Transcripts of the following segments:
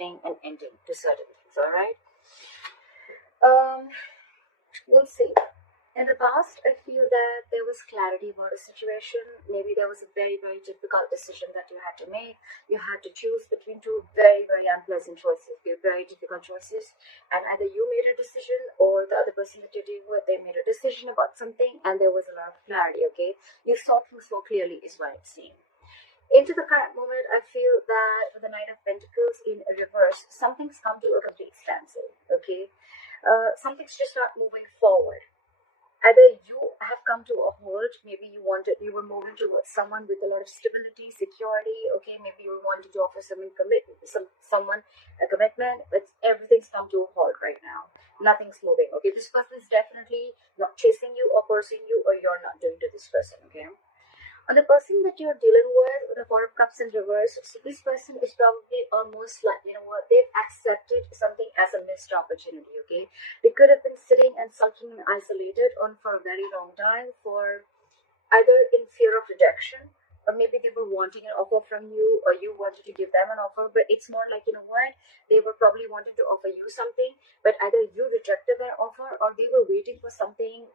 thing an ending to certain things, all right? We'll see. In the past, I feel that there was clarity about a situation. Maybe there was a very, very difficult decision that you had to make. You had to choose between two very, very unpleasant choices, very difficult choices. And either you made a decision or the other person that you're dealing with, they made a decision about something and there was a lot of clarity, okay? You saw things so clearly is what I'm saying. Into the current moment, I feel that with the Knight of Pentacles in reverse, something's come to a complete standstill, okay? Something's just not moving forward. Either you have come to a halt, maybe you were moving towards someone with a lot of stability, security, okay, maybe you were wanting to offer someone a commitment, but everything's come to a halt right now. Nothing's moving, okay? This person is definitely not chasing you or pursuing you, or you're not doing to this person, okay? And the person that you're dealing with the Four of Cups in reverse, so this person is probably almost like, you know what, they've accepted something as a missed opportunity, okay? They could have been sitting and sulking and isolated on for a very long time, for either in fear of rejection, or maybe they were wanting an offer from you, or you wanted to give them an offer, but it's more like, you know what, they were probably wanting to offer you something, but either you rejected their offer or they were waiting for something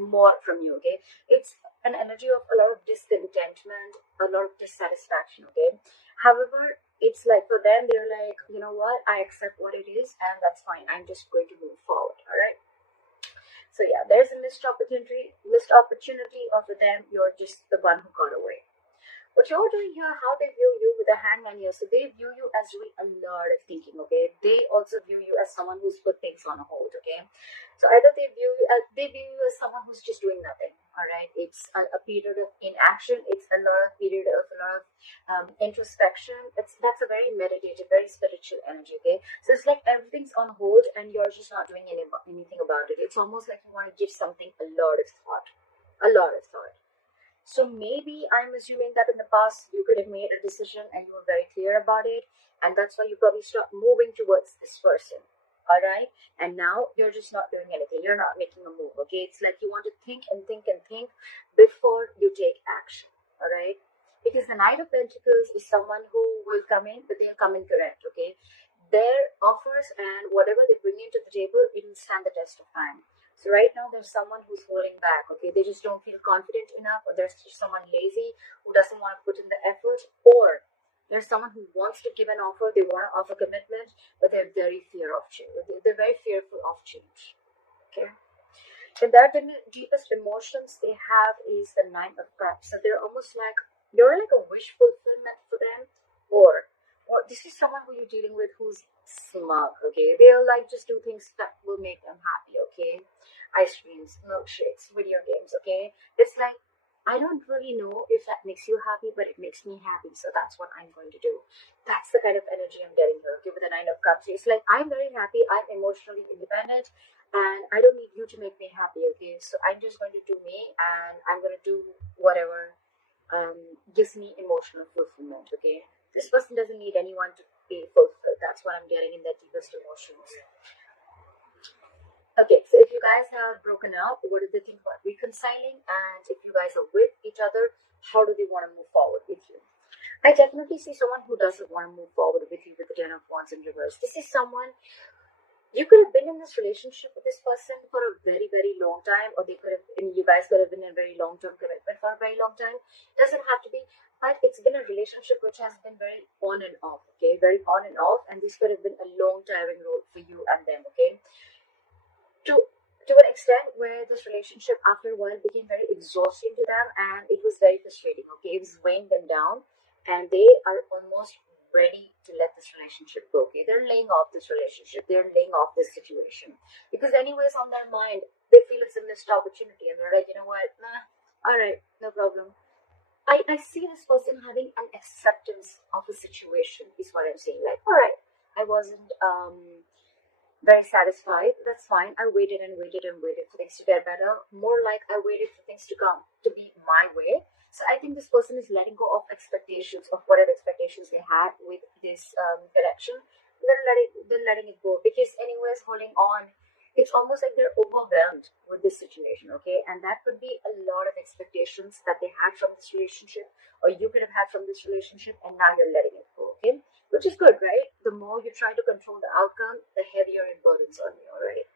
more from you, okay? It's an energy of a lot of discontentment, a lot of dissatisfaction, okay? However, it's like for them, they're like, you know what, I accept what it is and that's fine, I'm just going to move forward, all right? So yeah, there's a missed opportunity, or for them, you're just the one who got away. What you're doing here, how they view you with a hangman here, so they view you as doing a lot of thinking, okay? They also view you as someone who's put things on hold, okay? So either they view you as someone who's just doing nothing, all right? It's a period of inaction. It's a period of a lot of introspection. That's a very meditative, very spiritual energy, okay? So it's like everything's on hold and you're just not doing anything about it. It's almost like you want to give something a lot of thought. So maybe I'm assuming that in the past you could have made a decision and you were very clear about it, and that's why you probably start moving towards this person, all right? And now you're just not doing anything. You're not making a move, okay? It's like you want to think and think and think before you take action, all right? Because the Knight of Pentacles is someone who will come in, but they'll come in correct, okay? Their offers and whatever they bring into the table, it will stand the test of time. So right now there's someone who's holding back, okay? They just don't feel confident enough, or there's just someone lazy who doesn't want to put in the effort, or there's someone who wants to give an offer, they want to offer commitment, but they're very fear of change. They're very fearful of change, okay? And their deepest emotions they have is the Nine of Cups. So they're almost like, you're like a wish fulfillment for them, or this is someone who you're dealing with who's smug, okay? They'll like just do things that will make them happy, okay? Ice creams, milkshakes, video games, okay? It's like, I don't really know if that makes you happy, but it makes me happy, so that's what I'm going to do. That's the kind of energy I'm getting here, okay, with the Nine of Cups. It's like, I'm very happy, I'm emotionally independent, and I don't need you to make me happy, okay? So I'm just going to do me, and I'm going to do whatever gives me emotional fulfillment, okay? This person doesn't need anyone to be fulfilled. That's what I'm getting in their deepest emotions. Okay, so if you guys have broken up, what do they think about reconciling? And if you guys are with each other, how do they want to move forward with you? I definitely see someone who doesn't want to move forward with you with the Ten of Wands in reverse. This is someone, you could have been in this relationship with this person for a very, very long time, or you guys could have been in a very long-term commitment for a very long time. Doesn't have to be, but it's been a relationship which has been very on and off, okay? Very on and off, and this could have been a long, tiring road for you and them, okay? To an extent where this relationship after a while became very exhausting to them, and it was very frustrating, okay? It was weighing them down, and they are almost ready to let this relationship go, okay? They're laying off this relationship, they're laying off this situation, because anyways on their mind they feel it's a missed opportunity, and they're like, you know what, nah, all right, no problem. I see this person having an acceptance of a situation is what I'm saying. Like, all right, I wasn't very satisfied, that's fine. I waited and waited and waited for things to get better. More like I waited for things to come to be my way. So I think this person is letting go of expectations, of whatever expectations they had with this connection. They're letting it go, because anyways holding on, it's almost like they're overwhelmed with this situation, okay? And that could be a lot of expectations that they had from this relationship, or you could have had from this relationship, and now you're letting it go, okay? Which is good, right? The the more you try to control the outcome, the heavier it burdens on you, alright?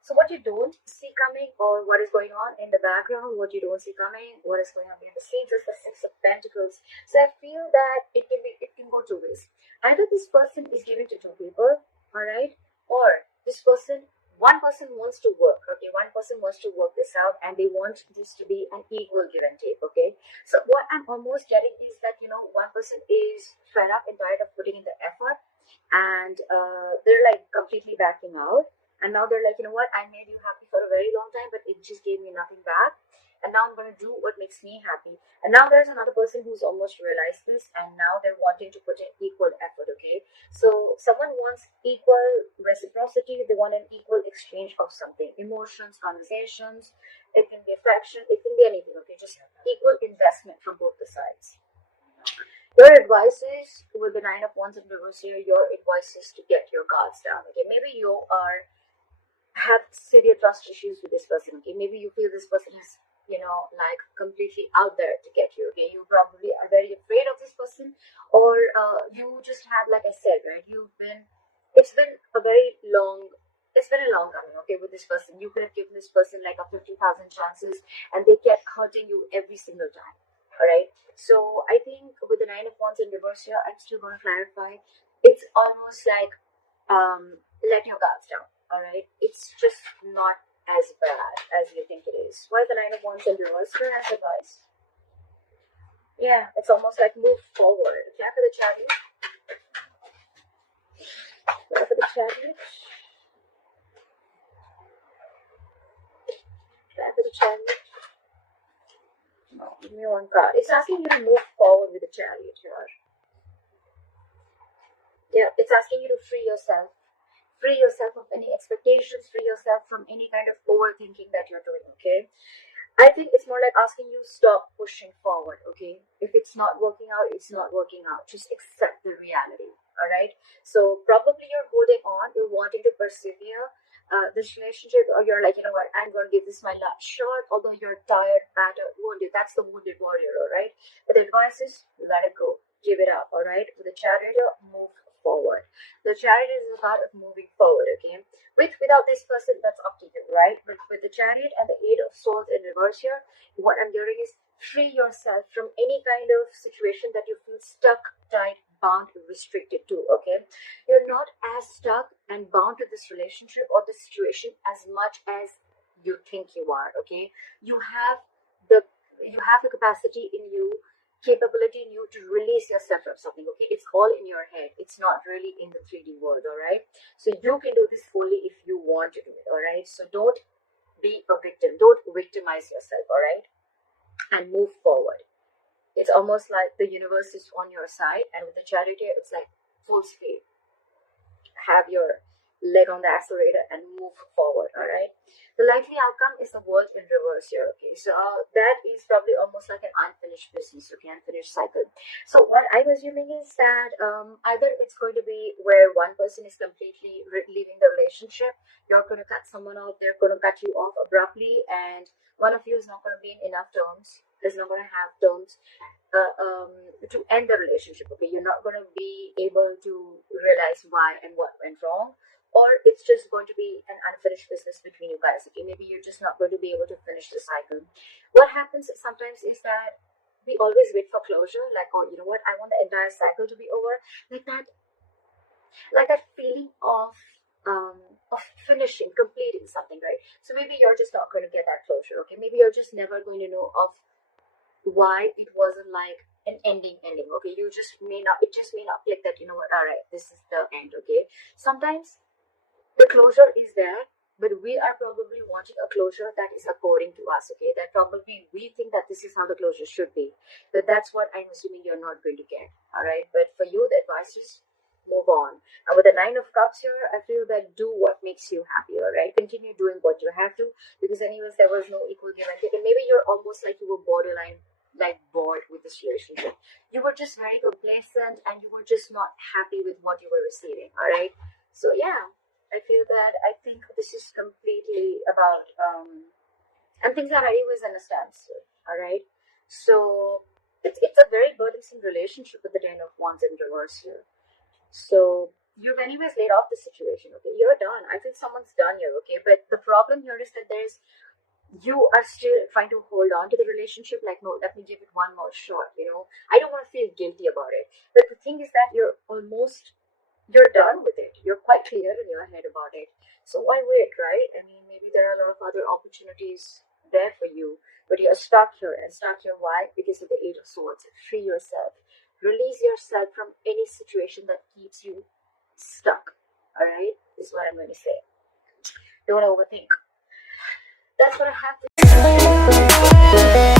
So what you don't see coming, or what is going on in the background, what you don't see coming, what is going on behind the scenes is the Six of Pentacles. So I feel that it can go two ways. Either this person is giving to two people, alright, or one person wants to work, okay? One person wants to work this out and they want this to be an equal give and take, okay? So what I'm almost getting is that, one person is fed up and tired of putting in the effort, and they're like completely backing out. And now they're like, you know what, I made you happy for a very long time, but it just gave me nothing back. And now I'm going to do what makes me happy. And now there's another person who's almost realized this, and now they're wanting to put in equal effort, okay? So someone wants equal reciprocity. They want an equal exchange of something. Emotions, conversations. It can be affection. It can be anything, okay? Just equal investment from both the sides. Your advice is, with the Nine of Wands in reverse here, your advice is to get your guards down, okay? Maybe you have severe trust issues with this person, okay? Maybe you feel this person is, like completely out there to get you, okay? You probably are very afraid of this person, or you just had, like I said, right? It's been a long coming, okay, with this person. You could have given this person like a 50,000 chances, and they kept hurting you every single time, all right? So I think with the Nine of Wands in reverse here, I'm still going to clarify. It's almost like let your guards down. Alright, it's just not as bad as you think it is. Why the Nine of Wands in reverse for as advice? Yeah, it's almost like move forward. Care for the Chariot. Care for the Chariot. Care for the Chariot. No, give me one card. It's asking you to move forward with the Chariot here. Yeah, it's asking you to free yourself. Free yourself of any expectations, free yourself from any kind of overthinking that you're doing, okay? I think it's more like asking you stop pushing forward, okay? If it's not working out, it's not working out. Just accept the reality, all right? So probably you're holding on, you're wanting to persevere this relationship, or you're like, you know what, I'm going to give this my last shot, although you're tired, battered, wounded. That's the wounded warrior, all right? But the advice is let it go. Give it up, all right? With the Chariot, move forward. The Chariot is a part of moving forward, okay? Without this person, that's up to you, right? But with the Chariot and the Eight of Swords in reverse here, what I'm hearing is free yourself from any kind of situation that you feel stuck, tied, bound, restricted to, okay? You're not as stuck and bound to this relationship or this situation as much as you think you are, okay? You have the capacity in you, capability in you to release yourself from something, okay? It's all in your head. It's not really in the 3D world, all right? So you can do this fully if you want to do it, all right? So don't be a victim. Don't victimize yourself, all right? And move forward. It's almost like the universe is on your side, and with the Chariot, it's like full speed. Have your leg on the accelerator and move forward, all right? The likely outcome is the World in reverse here, okay? So that is probably almost like an unfinished business, okay? Unfinished cycle. So what I'm assuming is that either it's going to be where one person is completely leaving the relationship, you're going to cut someone off, they're going to cut you off abruptly, and one of you is not going to be in enough terms, is not going to have terms to end the relationship, okay? You're not going to be able to realize why and what went wrong, or it's just going to be an unfinished business between you guys, okay? Maybe you're just not going to be able to finish the cycle. What happens sometimes is that we always wait for closure, like, oh, you know what, I want the entire cycle to be over, like that feeling of finishing, completing something, right? So maybe you're just not going to get that closure, okay? Maybe you're just never going to know of why it wasn't like an ending, okay? It just may not click that, you know what, all right, this is the end, okay? Sometimes the closure is there, but we are probably wanting a closure that is according to us, okay? That probably we think that this is how the closure should be, but that's what I'm assuming you're not going to get, all right? But for you, the advice is move on. And with the Nine of Cups here, I feel that do what makes you happy, all right? Continue doing what you have to, because anyways, there was no equal give and take, and maybe you're almost like you were borderline like bored with this relationship. You were just very complacent, and you were just not happy with what you were receiving, all right? So yeah, I think this is completely about and things are anyways in a standstill, all right? So it's a very burdensome relationship with the Ten of Wands in reverse here. So you've anyways laid off the situation, okay? You're done. I think someone's done here, okay? But the problem here is that you are still trying to hold on to the relationship, like, no, let me give it one more shot, I don't want to feel guilty about it. But the thing is that you're done with it. You're quite clear in your head about it. So why wait, right? I mean, maybe there are a lot of other opportunities there for you, but you're stuck here. And stuck here, why? Because of the Eight of Swords. Free yourself. Release yourself from any situation that keeps you stuck. All right? Is what I'm going to say. Don't overthink. That's what I have to say.